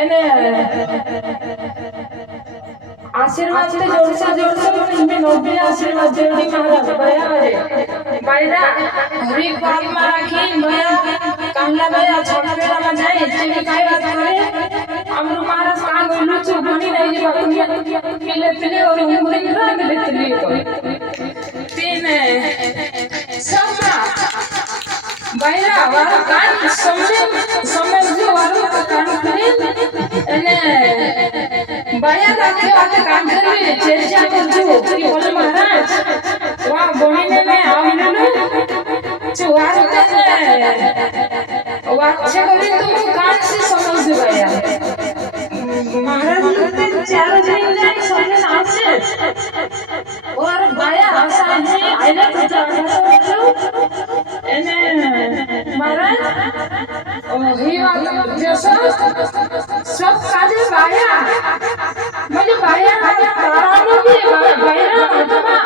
એને आशीर्वाद से जोर से तुम्हें नौबी आशीर्वाद देवडी महाराज बया रे बायदा हरी बात में राखी बया कांगला बया छोटपेरा में जाए तेरी काय बात करे अमरू महाराज का बोलू छु बनी नहीं जी बाकुनिया पिले और मुंडे गिरा के लेतली को तीन सबा बायरा वाला कान समझ जो वाला कान खुले અને બયા રાખે વાતે કામ કરવી ચર્ચા કરજો કે બોલે મહારાજ વા બોણીને મે આવીને ચુવારો તેને વાચ્ય કરી તો કાન से समझ गया महाराज लोग चार दिन जाए समझ आसे और बया आशा है आइले तो जाओ એને महाराज ही बात जैसा सब काजे बाया मुझे बाया तारानो भी बाया आत्मा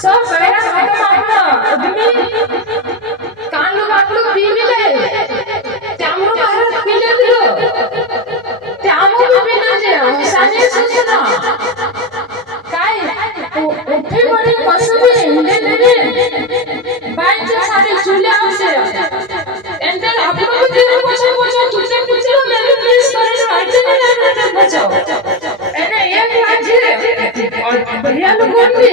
सब बाया आत्मा आदमी कांडू पी मिले त्यामो महाराज पीले दिलो त्यामो भी पीना जे साने सुना काय उठे बड़ी पशु भी हिंदे नहीं बाइक सारे चूल्हे आसे एंटर आपको भी तेरे पोछा तुझे मेरे प्लीज करे आइटे नहीं बचाओ एने एक लाजे और भैया लोगों भी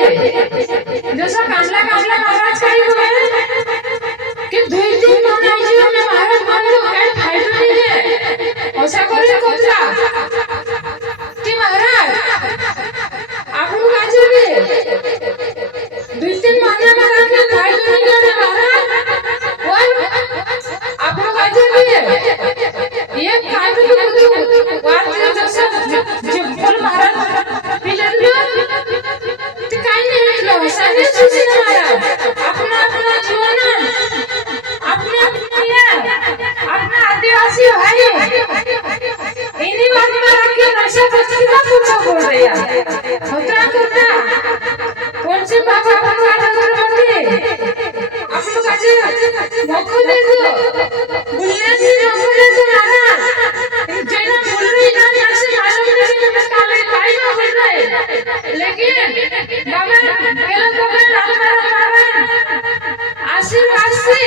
जैसा कांगला महाराज का ही हुआ है कि 2-3 महीने जीवन में महाराज मान लो काय फायदा नहीं है ऐसा करे कोतला कि महाराज आप लोग आज भी 2-3 महीने महाराज का फायदा नहीं है महाराज और आप लोग आज भी ये कांडू वाट जैसा जब बोल महाराज पिलन तो काई नहीं निकलो सारे सुसी महाराज अपना जीवन अपना आदिवासी भाई इन्हीं बात में रख के नशा बस्ती का पूछो बोल रही है होता करता कौन से बाबा भगवान अगर बनते आप लोग आज मौका दे दो बुलने की मौका दे दो नाना जेना बोल रही ना यहाँ से मालूम नहीं कि मैं काले काई ना बोल रहे लेकिन बाबा केला बाबा आशीर्वाद से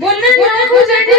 बोलने को जेडी